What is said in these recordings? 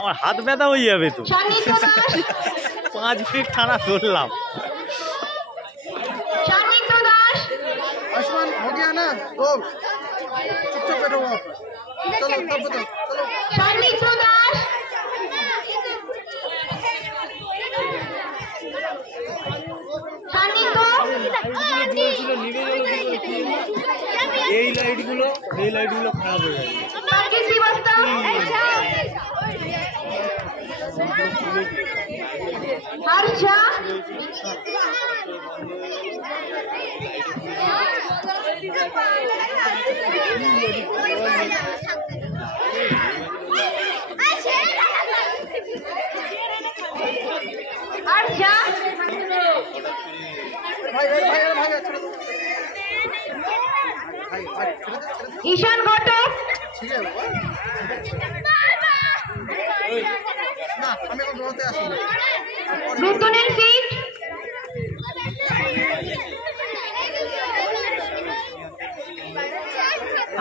আমার হাত ব্যথা হয়ে যাবে তো। 5 মিনিট টানা ধরলাম। हो गया ना तो चुपचाप बैठो वहाँ पर। चलो सब बताओ এই লাইটগুলো খারাপ হয়ে যাবে। ईशान घटक নতুনের সিট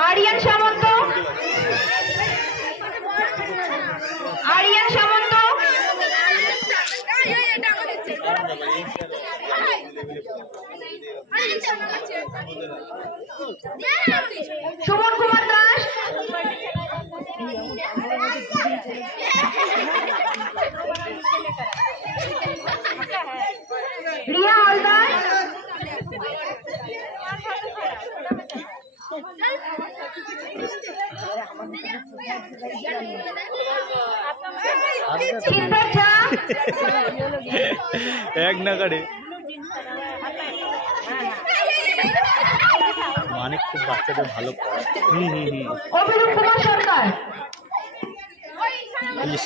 আরিয়ান সামন্ত সুমন কুমার দাস রিয়া হালদার এক নাগারে মানে খুব বাচ্চাদের ভালো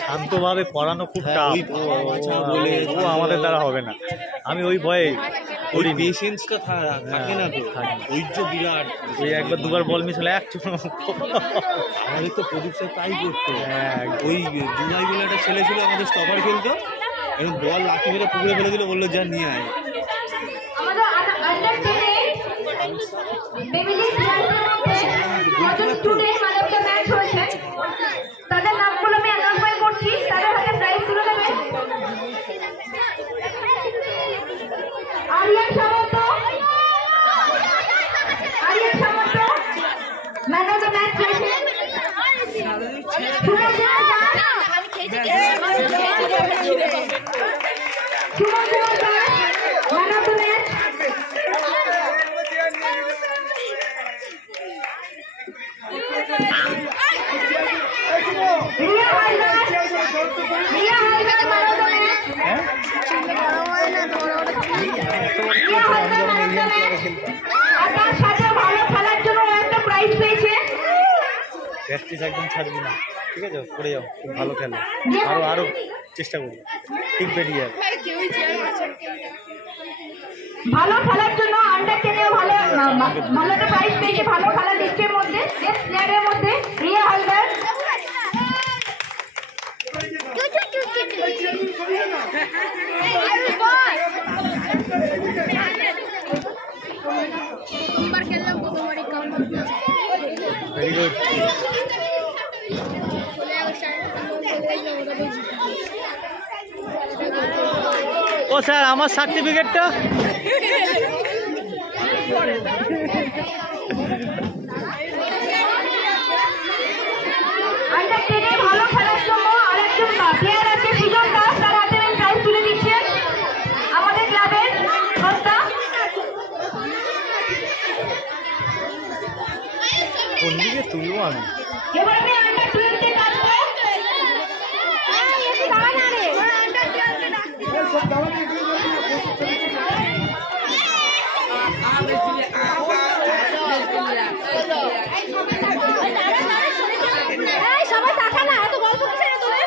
শান্তভাবে পড়ানো খুব বলে ও আমাদের দ্বারা হবে না। আমি ওই ভয়ে ওই পেশেন্সটা থাকে না, ধৈর্য বিরাট। ওই একবার দুবার বল মিস হলে আমাদের তো প্রদীপ স্যার তাই করতো। ওই জুলাই বলে একটা ছেলে ছিল আমাদের স্টপার খেলতো, এবং বল লাঠি মেরে পুকুরে ফেলে দিল, বললো যা নিয়ে আয়। তাদের নামগুলো আমি অ্যানাউন্সমেন্ট করছি, তাদের হাতে প্রাইজ তুলে দেবেন। আরিয়ান সামন্ত ম্যান অফ দ্য ম্যাচ পেয়েছেন। Suman Kumar Das man of the match. Practice একদম ছাড়বি না, ঠিক আছে? করে যাও, খুব ভালো খেলো, আরো চেষ্টা করবো, ঠিক বেরিয়ে যাবে। ভালো খেলার জন্য আন্ডার 10 ভালো একটা প্রাইজ পেয়েছে, ভালো খেলার লিস্টের মধ্যে বেস্ট প্লেয়ারের মধ্যে রিয়া হালদার। Very good. ও স্যার, আমার সার্টিফিকেটটা। ভালো খেলার জন্য আরেকজন প্লেয়ার আছে, সুজন দাস, তার হাতে প্রাইজ তুলে দিচ্ছেন আমাদের ক্লাবের সংস্থা। কোন দিকে তুলবো আমি? এবার আমি আন্ডার 20 কাটবো। সবাই টাকা না, এত গল্প ছেড়ে তোলে।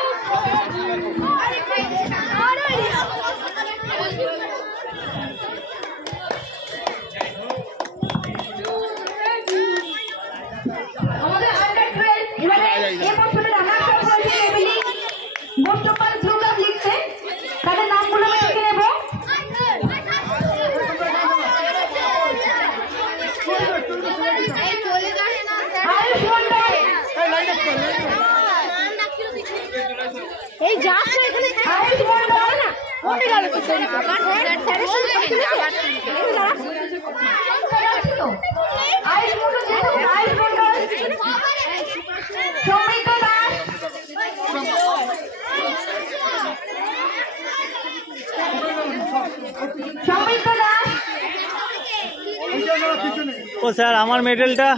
আমাদের আন্ডার 12 এই যাস না এখানে আইস মন্ডল না কোটে গেল তো আবার স্যারের সাথে আবার আইস মন্ডল দেখো আইস মন্ডল সমৃদ্ধ দাস সমৃদ্ধ দাস ও স্যার আমার মেডেলটা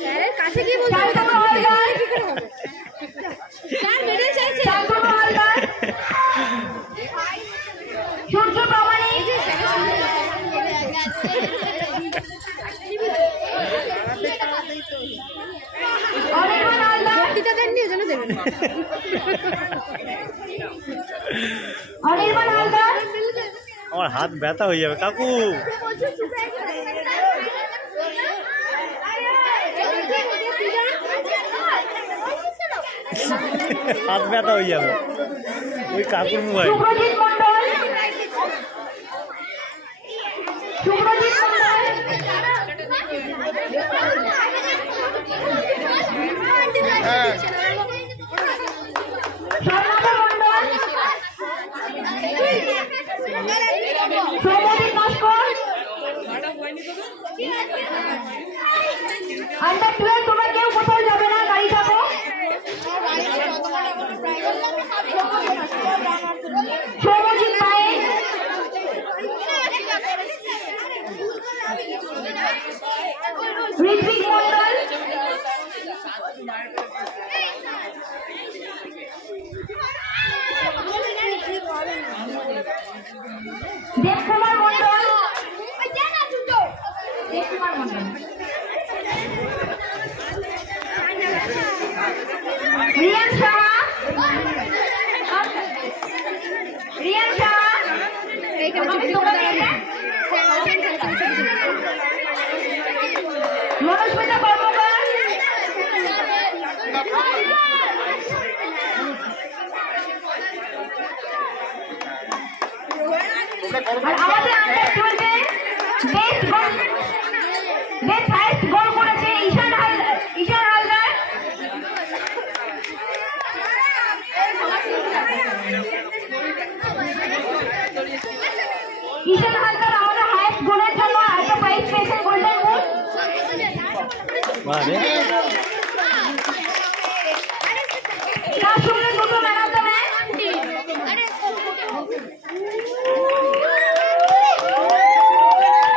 স্যারের কাছে গিয়ে বলতে হবে কি করে হবে স্যার মেডেল চাইছে সূর্য প্রামাণিক এই যে অনির্বাণ হালদার টিচারদের নিয়ে যেন দেবেন অনির্বাণ হালদার আমার হাত ব্যথা হয়ে যাবে কাকু হাত ব্যথা হয়ে যাবে ওই কাকুর মোবাইল সুব্রজিৎ মন্ডল সুব্রজিৎ মন্ডল স্বর্ণাভ মন্ডল সৌমদীপ নস্কর আন্ডার 12 তোমরা কেউ কোথাও যাবে না গাড়ি থাকো সৌমজিৎ পায়ে ঋত্বিক মন্ডল দেবকুমার মন্ডল দেবকুমার মন্ডল রিয়ান শাহ রিয়ান শাহ মনোস্মিতা কর্মকার আর আমাদের আন্ডার 12 বেস্ট হাইস্ট গোল করেছে ঈশান হালদার ঈশান হালদার আমাদের হাইস্ট গোলের জন্য একটা প্রাইজ পেয়েছেন গোল্ডেন বুট তার সঙ্গে দুটো ম্যান অফ দ্য ম্যাচ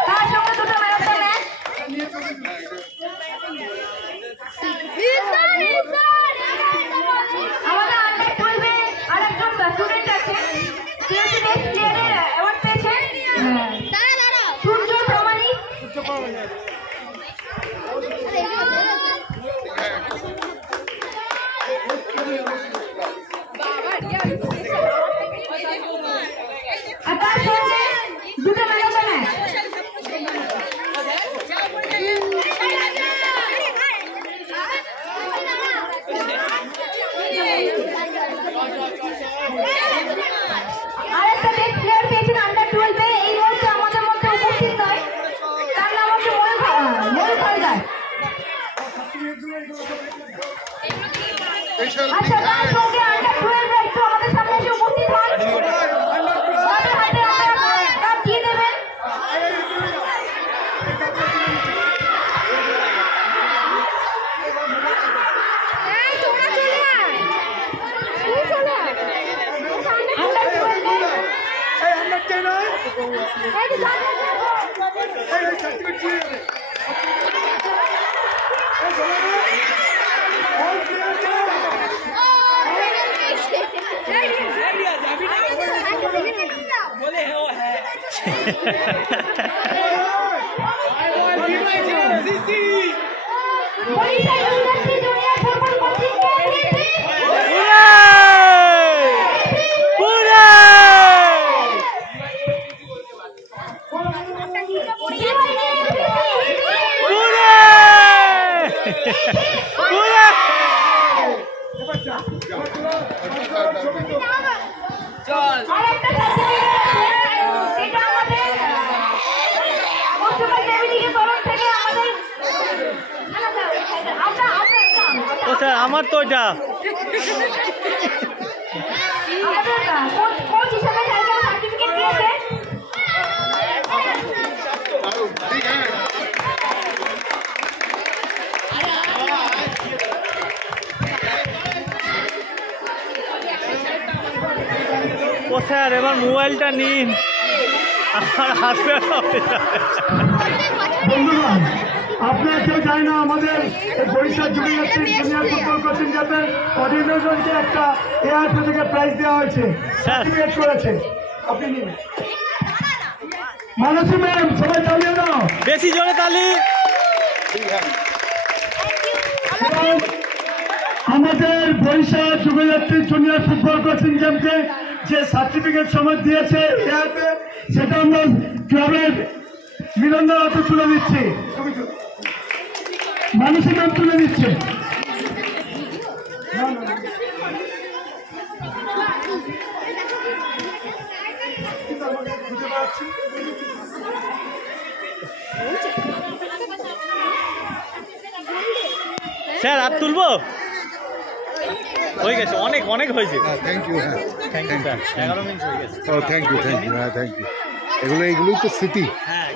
তার সঙ্গে দুটো ম্যান অফ দ্য ম্যাচ আমাদের আন্ডার 12 এ আরেকজন স্টুডেন্ট আছে তিনি বেস্ট প্লেয়ারের অ্যাওয়ার্ড পেয়েছেন সূর্য প্রামাণিক আর তার সঙ্গে দুটো ম্যান অফ দ্য ম্যাচ আরেকটা বেস্ট প্লেয়ার পেয়েছেন আন্ডার 12 এ এই মুহূর্তে আমাদের মধ্যে উপস্থিত নয় তার নাম হচ্ছে ময়ূর হালদার আচ্ছা তার সঙ্গে আন্ডার 12 একটু আমাদের সামনে এসে উপস্থিত হন তাদের হাতে আপনারা কাপ দিয়ে দেবেন আমার তো এটা আমাদের কোচ হিসেবে স্যারকে সার্টিফিকেট দিয়েছে। ও স্যার এবার মোবাইলটা নিন, আমার হাতে বন্ধুগণ, আপনারা কেউ যায় না আমাদের এই বরিশাল জুনিয়র ফুটবল কোচিং চ্যাম্পের কোঅর্ডিনেটরকে একটা এআরপি থেকে প্রাইজ দেওয়া হয়েছে, সার্টিফিকেট করেছে। আপনি নিন। মানসী ম্যাম, সবাই চালিয়ে দাও। বেশি জোরে তালি। আমাদের বরিশাল যুবযাত্রী জুনিয়র ফুটবল কোচিং ক্যাম্পকে যে সার্টিফিকেট সময় দিয়েছে এআরপি, সেটা আমরা ক্লাবের মিলনদার হাতে তুলে দিচ্ছি। মানুষের নাম তুলে দিচ্ছে। স্যার আর তুলবো? হয়ে গেছে, অনেক অনেক হয়েছে। Thank you. হ্যাঁ থ্যাংক ইউ স্যার, 11 মিনিট হয়ে গেছে। ও থ্যাংক ইউ। হ্যাঁ থ্যাংক ইউ। এগুলোই তো স্মৃতি। হ্যাঁ